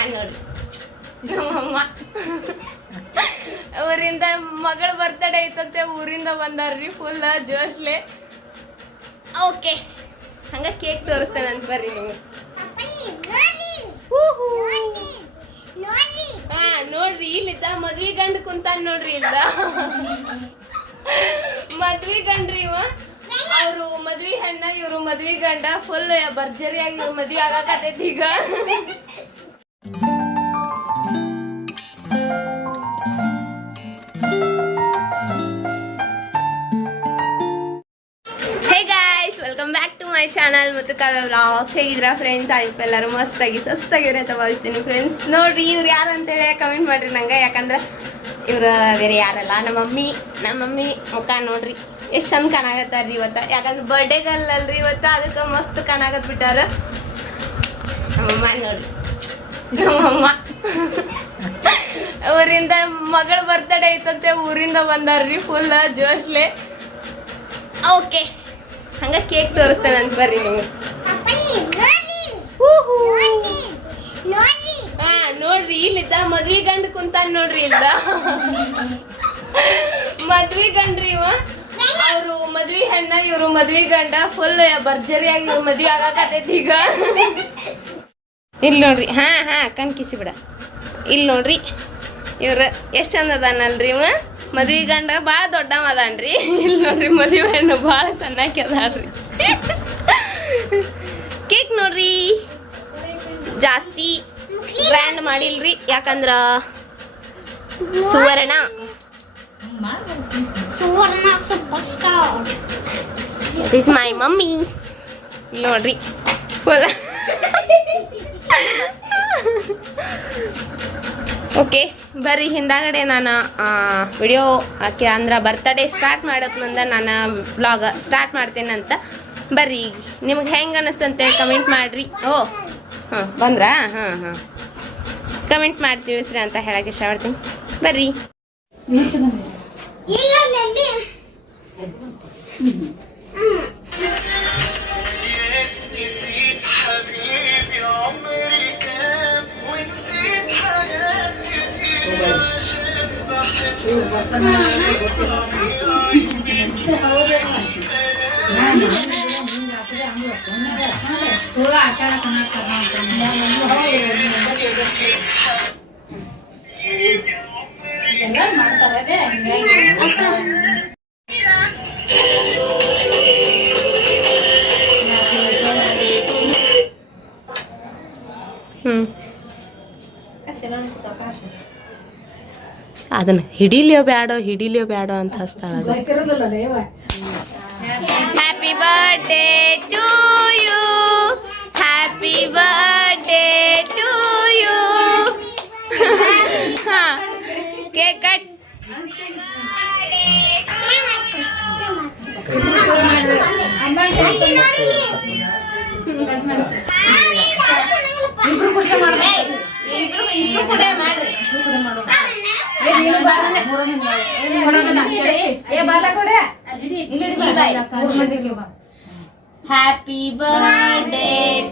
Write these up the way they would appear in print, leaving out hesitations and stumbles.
ಮಾಡಿ ನೋಡಿ ನಮ್ಮಮ್ಮ ಊರಿಂದ ಮಗಳ ಬರ್ತಡೇ ಐತಂತೆ ಊರಿಂದ ಬಂದಾರ್ರಿ ಫುಲ್ ಜೋಶ್ಲೆ. ಓಕೆ ಹಂಗ ಕೇಕ್ ತೋರಿಸ್ತೇನೆ ಅಂತ ಬರ್ರಿ ನೀವು. ಹಾ ನೋಡ್ರಿ ಇಲ್ಲಿದ್ದ ಮದ್ವಿ ಗಂಡ ಕುಂತಾನ ನೋಡ್ರಿ ಇಲ್ದ ಮದ್ವಿ ಗಂಡ್ರಿ ಇವ. ಅವ್ರು ಮದ್ವಿ ಹೆಣ್ಣ ಇವ್ರು ಮದ್ವಿ ಗಂಡ ಫುಲ್ ಭರ್ಜರಿಯಾಗಿ ಮದ್ವಿ ಆಗಾಕತೈತಿ ಈಗ. Welcome back to my channel ಮತ್ತು ಕಲರ್ ವ್ಲಾಗ್ಸ್. ಹೇಗಿದ್ರ ಫ್ರೆಂಡ್ಸ್? ಆಯ್ತು ಎಲ್ಲರೂ ಮಸ್ತಾಗಿ ಸಸ್ತಾಗಿವ್ರಿ ಅಂತ ಭಾವಿಸ್ತೀನಿ ಫ್ರೆಂಡ್ಸ್. ನೋಡ್ರಿ ಇವ್ರು ಯಾರು ಅಂತೇಳಿ ಕಮೆಂಟ್ ಮಾಡ್ರಿ ನಂಗೆ, ಯಾಕಂದ್ರೆ ಇವ್ರು ಬೇರೆ ಯಾರಲ್ಲ ನಮ್ಮ ಮಮ್ಮಿ ಮುಖ ನೋಡ್ರಿ ಎಷ್ಟು ಚಂದ ಕಾಣಾಕತ್ತಾರ್ರಿ ಇವತ್ತು. ಯಾಕಂದ್ರೆ ಬರ್ಡೇ ಗರ್ಲ್ ಅಲ್ರಿ ಇವತ್ತು, ಅದಕ್ಕೆ ಮಸ್ತ್ ಕಾಣಾಕತ್ ಬಿಟ್ಟಾರ. ನಮ್ಮಮ್ಮ ನೋಡ್ರಿ ನಮ್ಮಮ್ಮ ಊರಿಂದ ಮಗಳ ಬರ್ತಡೇ ಐತಂತೆ ಊರಿಂದ ಬಂದಾರ್ರಿ ಫುಲ್ ಜೋಶ್ಲೆ. ಓಕೆ ಹಂಗ ಕೇಕ್ ತೋರಿಸ್ತೇನೆ ಅಂತ ಬರ್ರಿ ನೀವು. ಹಾ ನೋಡ್ರಿ ಇಲ್ಲಿದ್ದ ಮದ್ವಿ ಗಂಡ ಕುಂತಾನ ನೋಡ್ರಿ ಇಲ್ದ ಮದ್ವಿ ಗಂಡ್ರಿ ಇವ. ಅವ್ರು ಮದ್ವಿ ಹೆಣ್ಣ ಇವ್ರು ಮದ್ವಿ ಗಂಡ ಫುಲ್ ಭರ್ಜರಿಯಾಗಿ ಮದ್ವಿ ಆಗಾಕತೈತಿ ಈಗ. ಇಲ್ಲಿ ನೋಡ್ರಿ ಹಾ ಕಣ್ ಕಿಸಿ ಬಿಡ. ಇಲ್ಲಿ ನೋಡ್ರಿ ಇವ್ರ ಎಷ್ಟ್ ಚಂದ ಅದಾನಲ್ರಿ ಇವ ಮದ್ವಿ ಗಂಡ ಭಾಳ ದೊಡ್ಡ ಅದಾನ್ರಿ. ಇಲ್ಲಿ ನೋಡ್ರಿ ಮದ್ವಿ ಹೆಣ್ಣು ಭಾಳ ಸಣ್ಣಾಕಿ ಅದಾಳ್ರಿ. ಕೇಕ್ ನೋಡ್ರಿ ಜಾಸ್ತಿ ಗ್ರ್ಯಾಂಡ್ ಮಾಡಿಲ್ರಿ, ಯಾಕಂದ್ರ ಸುವರ್ಣ ಇಸ್ ಮೈ ಮಮ್ಮಿ. ಇಲ್ಲಿ ನೋಡ್ರಿ ಫುಲ್ ಓಕೆ ಬರ್ರಿ ಹಿಂದಾಗಡೆ ನಾನು ವಿಡಿಯೋ ಅಂದ್ರೆ ಬರ್ತಡೇ ಸ್ಟಾರ್ಟ್ ಮಾಡೋದ್ ಮುಂದೆ ನಾನು ವ್ಲಾಗ್ ಸ್ಟಾರ್ಟ್ ಮಾಡ್ತೇನಂತ. ಬರ್ರಿ ನಿಮ್ಗೆ ಹೆಂಗೆ ಅನ್ನಿಸ್ತಂತೇಳಿ ಕಮೆಂಟ್ ಮಾಡಿರಿ. ಓ ಹಾಂ ಬಂದ್ರಾ? ಹಾಂ ಕಮೆಂಟ್ ಮಾಡಿ ತಿಳಿಸ್ರಿ ಅಂತ ಹೇಳಕ್ಕೆ ಇಷ್ಟಪಡ್ತೀನಿ. ಬರ್ರಿ ಅದನ್ನ ಹಿಡಿಲಿಯೋ ಬ್ಯಾಡೋ ಅಂತ ಹಚ್ತಾಳ. Happy birthday to you, happy birthday to you. ಹಾ cake cut. Happy birthday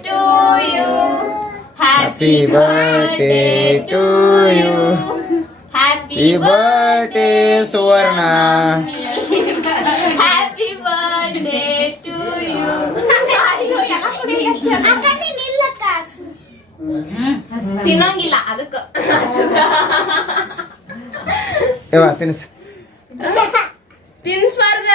to you, happy birthday to you, happy birthday Suvarna, happy birthday to you. ತಿನ್ನಂಗಿಲ್ಲ ಅದಕ್ಕೆ ತಿನ್ಸ್ಬಾರ್ದ.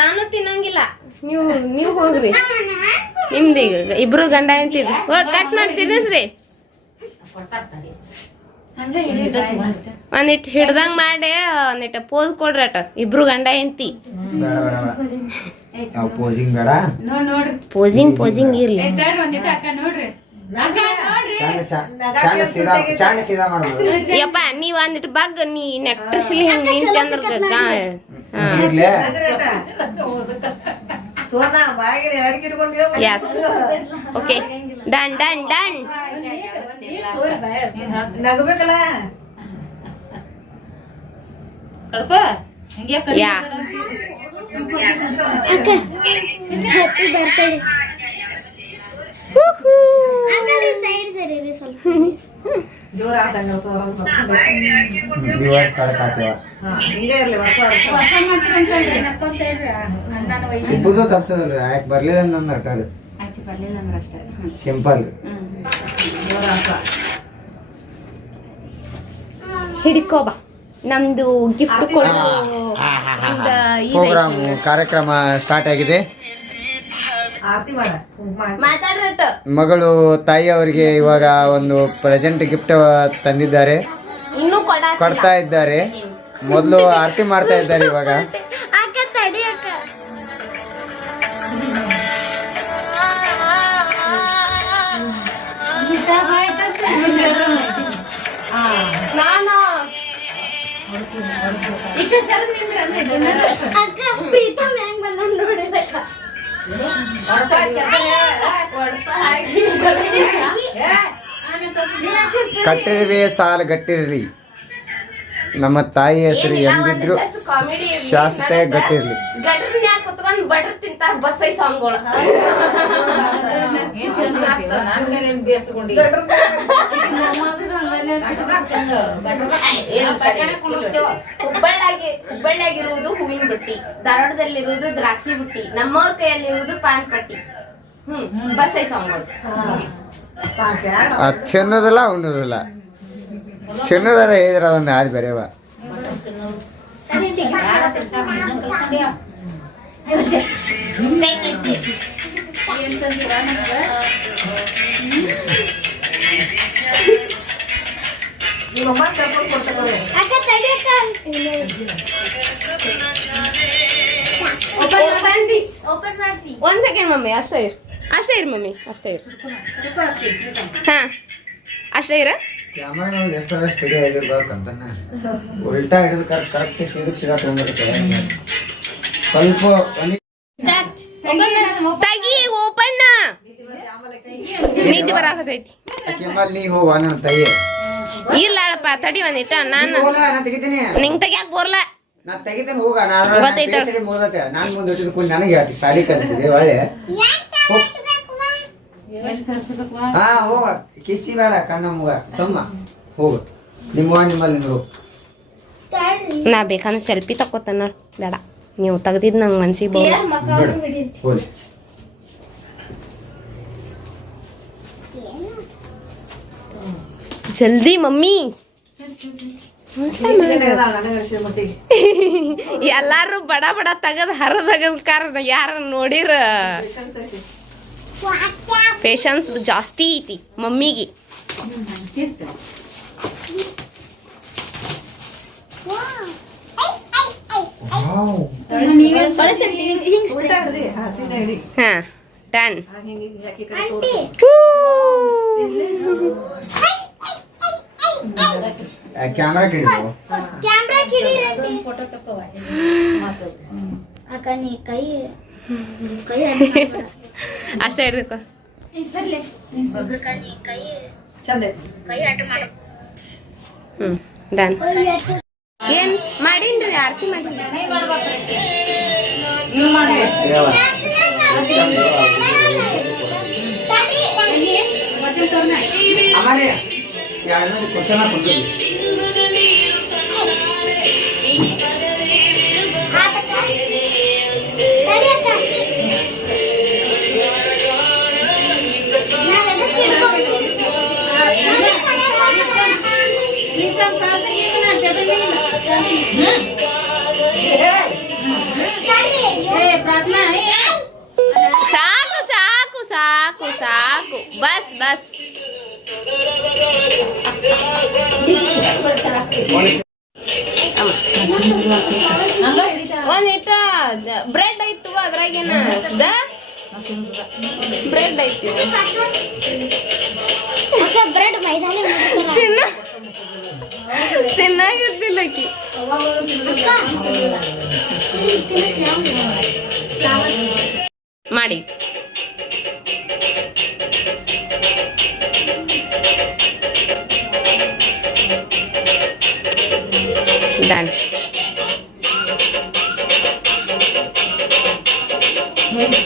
ನಾನು ತಿನ್ನಂಗಿಲ್ಲ. ನೀವು ಹೋಗ್ರಿ, ನಿಮ್ದು ಈಗ ಇಬ್ರು ಗಂಡ ಅಂತಿದ್ರಿ. ಕಟ್ ಮಾಡಿ ತಿನ್ನಿಸ್ರಿ. ಒಂದಿಟ್ಟು ಹಿಡ್ದಂಗ್ ಮಾಡಿ ಒಂದಿಟ್ಟು ಪೋಸ್ ಕೊಡ್ರಿ ಅಟ. ಇಬ್ರು ಗಂಡ ಎಂತಿ ಪೋಸಿಂಗ್ ಇರ್ಲಿ. ಯಪ್ಪ ನೀವ್ ಒಂದಿಟ್ಟು ಬಗ್ ನೀ ನೆಟ್ಟರ್ಸ್ಲಿ ಹಿಂಗ್ ನಿಂತ ಅಂದ್ರ ಯಸ್ ಓಕೆ ಡನ್. ನಗಬೇಕಲ್ಲ ಯಾ ಹ್ಯಾಪಿ ಬರ್ತ್ಡೇ ಸೈಡ್ ಸರಿ ಸ್ವಲ್ಪ ಜೋರ ಆದಂಗ ದಿವಸ ಕಡಕಾತೇವ ಹಿಂಗೆ ಇರ್ಲಿ ವರ್ಷ ಇಬ್ಬುದು ತಪ್ಸೋದ್ರಿ ಆಯ್ಕೆ ಬರ್ಲಿಲ್ಲ ನನ್ನ ಅಟ್ಟಾಡು ಸಿಂಪಲ್ ಹಿಡ್ಕೋಬ ನಮ್ದು ಗಿಫ್ಟ್ ಕೊಡು ಪ್ರೋಗ್ರಾಮ್ ಕಾರ್ಯಕ್ರಮ ಸ್ಟಾರ್ಟ್ ಆಗಿದೆ. ಆರತಿ ಮಾಡ ಮಾತಾಡ್ರಟ ಮಗಳು ತಾಯಿಯವರಿಗೆ ಇವಾಗ ಒಂದು ಪ್ರೆಸೆಂಟ್ ಗಿಫ್ಟ್ ತಂದಿದ್ದಾರೆ, ಇನ್ನೂ ಕೊಡ್ತಾ ಇದ್ದಾರೆ. ಮೊದಲು ಆರತಿ ಮಾಡ್ತಾ ಇದ್ದಾರೆ ಇವಾಗ. ಅಕ್ಕ ತಡಿ ಅಕ್ಕ ನಾನು ಅಕ್ಕ ಪ್ರೀತಮ್ ಹೆಂಗ್ ಬಂದ ನೋಡಿಲ್ಲ ಕಟ್ಟಿರುವೆ ಸಾಲು ಗಟ್ಟಿರಲಿ, ನಮ್ಮ ತಾಯಿ ಹೆಸರು ಎಂದಿದ್ರು ಶಾಶ್ವತ ಗಟ್ಟಿರ್ಲಿ. ಗಟ್ರನ್ಯಾಗ ಕುತ್ಕೊಂಡ್ ಬಟ್ರ ತಿಂತಾರ ಬಸ್ಸೈ ಸಾಂಗ್ಗಳು. ಹುಬ್ಬಳ್ಳಿಯಾಗಿರುವುದು ಹೂವಿನ ಬುಟ್ಟಿ, ಧಾರವಾಡದಲ್ಲಿರುವುದು ದ್ರಾಕ್ಷಿ ಬುಟ್ಟಿ, ನಮ್ಮವ್ರ ಕೈಯಲ್ಲಿರುವುದು ಪಾನ್ ಪಟ್ಟಿ. ಬಸ್ಸೈ ಸಾಂಗ್ಗಳು. ಅದು ತಿನ್ನೋದಿಲ್ಲ ಉಣ್ಣೋದಿಲ್ಲ, ತಿನ್ನೋದಾರ ಹೇಳಿದ್ರ ಒಂದು ಆದ್ ಬೇರೆವ. ನಿಮ್ಮಮ್ಮ ಕರ್ಕೊಂಡು ಕೊಡ್ತಾರೆ ಅಕ್ಕ ತಡಿ ಅಕ್ಕ ಓಪನ್ ಮಾಡ್ರಿ ಒಂದ್ ಸೆಕೆಂಡ್ ಮಮ್ಮಿ, ಅಷ್ಟೇ ಇರ್ ಮಮ್ಮಿ, ಅಷ್ಟೇ ಇರ್. ಹಾ ಅಷ್ಟೇ ಇರ. ಕ್ಯಾಮರಾ ಎಷ್ಟೋ ಸ್ಟಡಿ ಆಗಿರ್ಬೇಕಂತ ಉಲ್ಟಾ ಹಿಡಿದು ಕರೆಕ್ಟ್ ಸಿಗಾ ತಗೊಂಡಿರುತ್ತೆ. ಸ್ವಲ್ಪ ತಗಿ ಓಪನ್ ನಿದ್ದೆ ಬರಾಕತೈತಿ. ಕೆಮ್ಮಲ್ ನೀ ಹೋಗ ನನ್ನ ತಾಯಿ. ಇಲ್ಲಪ್ಪ ತಡಿ ಒಂದಿಟ್ಟ ನಾನು ನಾ ತೆಗಿತೀನಿ, ನಿಂಗ್ ತೆಗ್ಯಾಕ ಬೋರ್ಲ. ನಾ ತೆಗಿತೇನೆ ಹೋಗ. ಗೊತ್ತೈತೆ. ನಾನು ಮುಂದೆ ಇಟ್ಕೊಂಡು ನನಗೆ ಹೇಳ್ತಿ ಸಾಲಿ ಕಲಿಸಿದೆ ಒಳ್ಳೆ. ಹಾ ಹೋಗ, ಕಿಸಿ ಬೇಡ ಕಣ್ಣ ಮುಗ ಸೊಮ್ಮ ಹೋಗು. ನಿಮ್ಮಲ್ಲಿ ನಿಮ್ರು ನಾ ಬೇಕಂದ್ರೆ ಸೆಲ್ಫಿ ತಕ್ಕೋತಾನ. ಬೇಡ, ನೀವು ತೆಗ್ದಿದ್ ನಂಗೆ ಮನ್ಸಿಗೆ ಬೋರ್. ಹೋಗಿ ಜಲ್ದಿ ಮಮ್ಮಿ. ಮಟ್ಟಿಗೆ ಎಲ್ಲಾರು ಬಡ ಬಡ ತಗದ್ ಹರದಗದ್ ಕಾರಣ ಯಾರ ನೋಡಿರ ಪೇಶನ್ಸ್ ಜಾಸ್ತಿ ಐತಿ ಮಮ್ಮಿಗೆ. ಉಲ್ಟಾ ಹಿಡ್ದಿ ಸೀದಾ ಹಿಡಿ ಹಾ ಡನ್. ಹಿಂಗೆ ಈ ಕಡೆ ಕ್ಯಾಮ್ರಾ ಕಿಡಿದು ಕ್ಯಾಮ್ರಾ ಕಿಡಿರಿ ಅಕ್ಕ ನೀ ಕೈ ಕೈ ಅಷ್ಟೇ ಇರ್ಬೇಕು. ಅಕ್ಕ ನೀ ಕೈ ಚಂದ ಐತಿ. ಕೈ ಆಟ ಮಾಡು ಡನ್. ಏನ್ ಮಾಡೀನ್ರಿ? ಆರತಿ ಮಾಡೀನಿ. ಅಮಾರಿ ಎರಡು ಕ್ವಶನ್ ಹಾಕೊಂಡ್ರಿ. ಸಾಕು ಸಾಕು ಸಾಕು ಸಾಕು, ಬಸ್ ಬಸ್. ಒಂದಿಟ್ಟ ಬ್ರೆಡ್ ಐತು ಅದ್ರಾಗೇನ ಬ್ರೆಡ್ ಐತಿ. ಬ್ರೆಡ್ ಮೈದಾನೆ ತಿನ್ನಾಗಿರ್ತಿಲ್ಲ ಆಕಿ. ಮಾಡಿ ಡನ್. ಹೇಳಿ